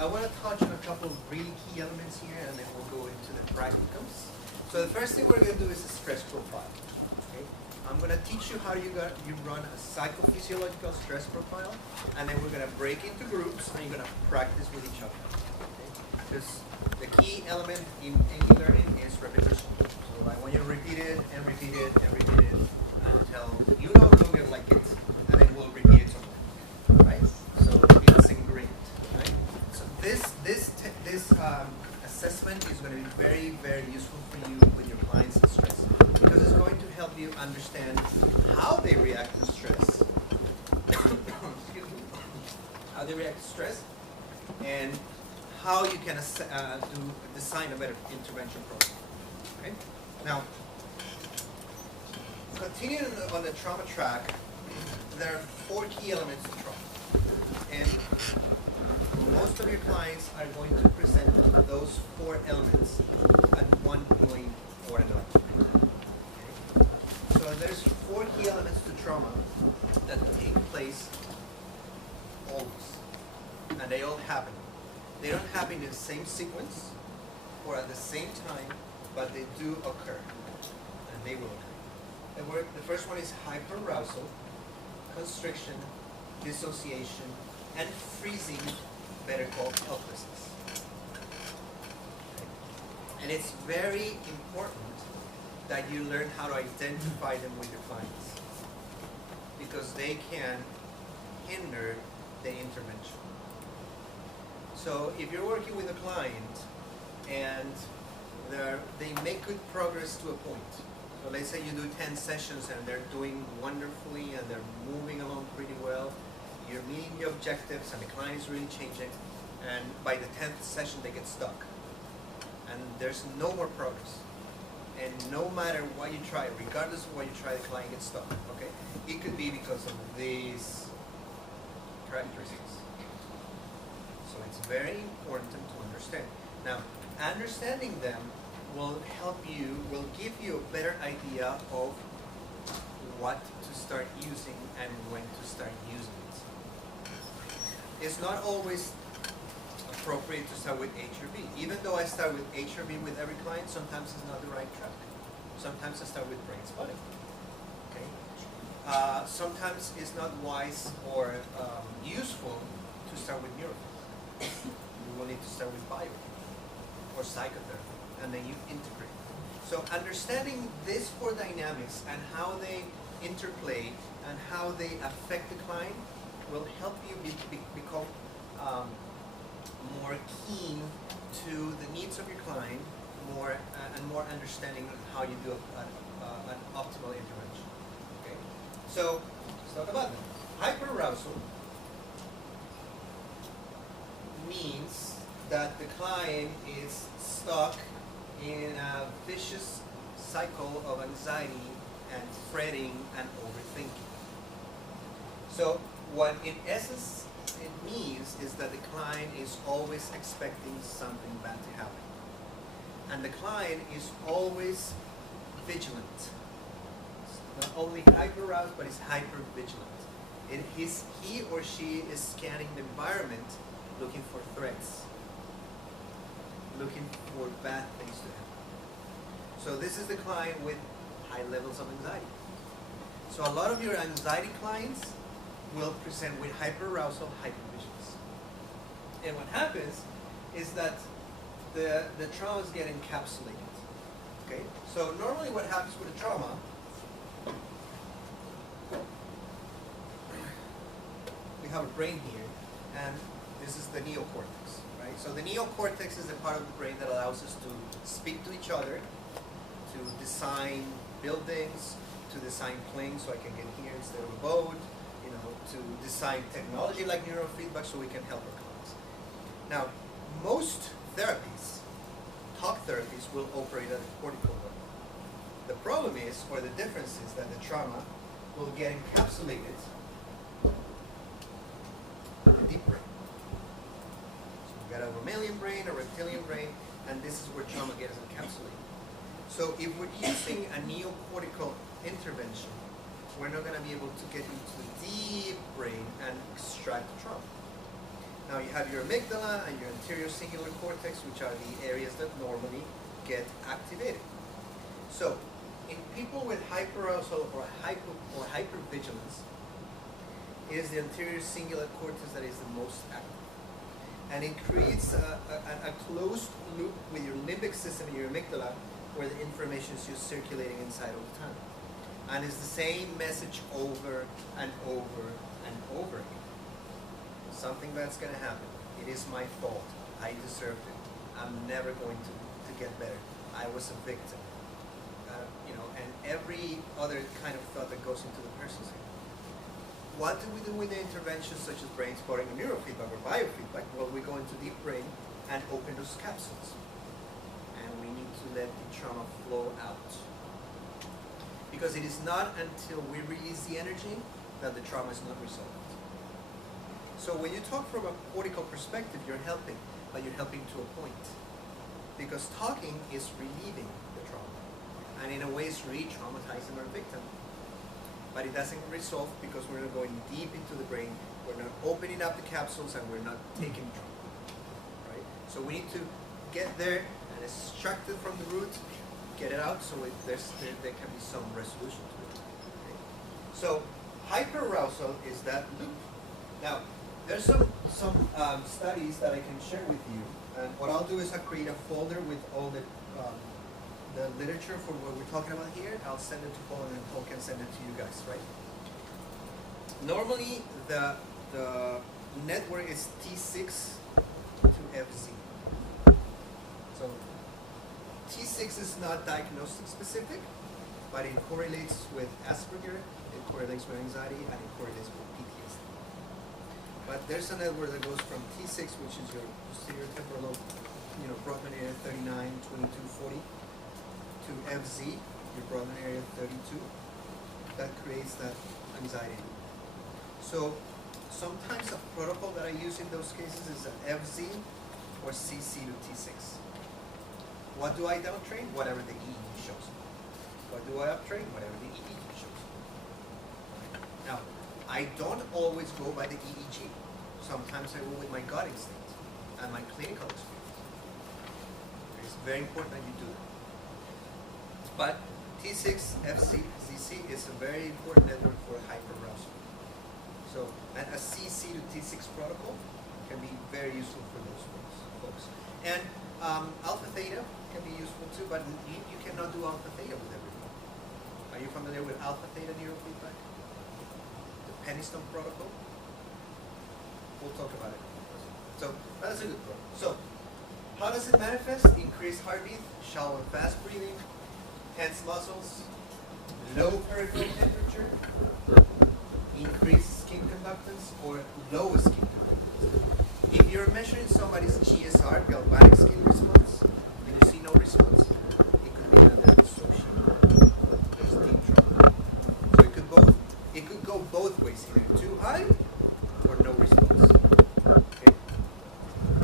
I want to touch on a couple of really key elements here, and then we'll go into the practicums. So the first thing we're going to do is a stress profile. Okay? I'm going to teach you how you run a psychophysiological stress profile, and then we're going to break into groups, and you're going to practice with each other. Because the key element in any learning is repetition. So I want you to repeat it and repeat it and repeat it until you no longer like it, and then we'll repeat it some more. Right? So it's ingrained. Right? So this assessment is going to be very, very useful for you with your clients in stress, because it's going to help you understand how they react to stress, how they react to stress, and how you can design a better intervention program. Okay? Now, continuing on the trauma track, there are 4 key elements of trauma. And most of your clients are going to present those 4 elements at one point or another. Okay? So there's 4 key elements to trauma that take place always. And they all happen. They don't happen in the same sequence or at the same time, but they do occur, and they will occur. The first one is hyperarousal, constriction, dissociation, and freezing, better called helplessness. Okay. And it's very important that you learn how to identify them with your clients, because they can hinder the intervention. So if you're working with a client and they make good progress to a point, so let's say you do 10 sessions and they're doing wonderfully and they're moving along pretty well, you're meeting the objectives and the client is really changing, and by the 10th session they get stuck and there's no more progress. And no matter what you try, regardless of what you try, the client gets stuck. Okay? It could be because of these characteristics. So it's very important to understand. Now, understanding them will give you a better idea of what to start using and when to start using it. It's not always appropriate to start with HRV. Even though I start with HRV with every client, sometimes it's not the right track. Sometimes I start with brain spotting. Okay? Sometimes it's not wise or useful to start with neurofeedback. You will need to start with bio or psychotherapy, and then you integrate. So understanding these 4 dynamics and how they interplay and how they affect the client will help you become more keen to the needs of your client, and more understanding of how you do an optimal intervention. Okay, so let's talk about that. Hyperarousal means that the client is stuck in a vicious cycle of anxiety and fretting and overthinking. So what in essence it means is that the client is always expecting something bad to happen. And the client is always vigilant. It's not only hyper-aroused, but is hyper-vigilant. He or she is scanning the environment, looking for threats, looking for bad things to happen. So this is the client with high levels of anxiety. So a lot of your anxiety clients will present with hyperarousal, hypervigilance. And what happens is that the traumas get encapsulated. Okay? So normally what happens with a trauma, we have a brain here, and this is the neocortex, right? So the neocortex is the part of the brain that allows us to speak to each other, to design buildings, to design planes so I can get here instead of a boat, to design technology like neurofeedback so we can help our clients. Now, most therapies, talk therapies, will operate at the cortical level. The problem is, or the difference is, that the trauma will get encapsulated in the deep brain. So we've got a mammalian brain, a reptilian brain, and this is where trauma gets encapsulated. So if we're using a neocortical intervention, we're not going to be able to get into the deep brain and extract the trauma. Now you have your amygdala and your anterior cingulate cortex, which are the areas that normally get activated. So in people with hyperarousal or hypervigilance, it is the anterior cingulate cortex that is the most active. And it creates a closed loop with your limbic system and your amygdala, where the information is just circulating inside all the time. And it's the same message over and over and over again. Something bad's going to happen. It is my fault. I deserved it. I'm never going to get better. I was a victim. And every other kind of thought that goes into the person's head. What do we do with the interventions such as brain spotting and neurofeedback or biofeedback? Well, we go into deep brain and open those capsules. And we need to let the trauma flow out. Because it is not until we release the energy that the trauma is not resolved. So when you talk from a cortical perspective, you're helping, but you're helping to a point. Because talking is relieving the trauma. And in a way, it's re-traumatizing our victim. But it doesn't resolve because we're not going deep into the brain, we're not opening up the capsules, and we're not taking trauma. Right? So we need to get there and extract it from the root, get it out, so there can be some resolution to it. Okay? So hyperarousal is that loop. Now, there's some studies that I can share with you, and what I'll do is I'll create a folder with all the literature for what we're talking about here. I'll send it to Paul, and Paul can send it to you guys, right? Normally, the network is T6 to FZ. So T6 is not diagnostic specific, but it correlates with Asperger, it correlates with anxiety, and it correlates with PTSD. But there's a network that goes from T6, which is your posterior temporal lobe, Brodmann area 39, 22, 40, to FZ, your Brodmann area 32. That creates that anxiety. So sometimes a protocol that I use in those cases is an FZ or CC to T6. What do I downtrain? Whatever the EEG shows. What do I uptrain? Whatever the EEG shows. Now, I don't always go by the EEG. Sometimes I go with my gut instinct and my clinical experience. It's very important that you do that. But T6, FC, ZC is a very important network for hyperarousal. So, and a CC to T6 protocol can be very useful for those folks. And alpha theta can be useful too, but you cannot do alpha theta with everyone. Are you familiar with alpha theta neurofeedback? The Peniston protocol? We'll talk about it. So that's a good protocol. So how does it manifest? Increased heartbeat, shallow and fast breathing, tense muscles, low peripheral temperature, increased skin conductance, or low skin conductance. If you're measuring somebody's GSR, galvanic skin response, and you see no response, it could be that they're dissociated. There's deep trauma. So it could go both ways, either too high or no response.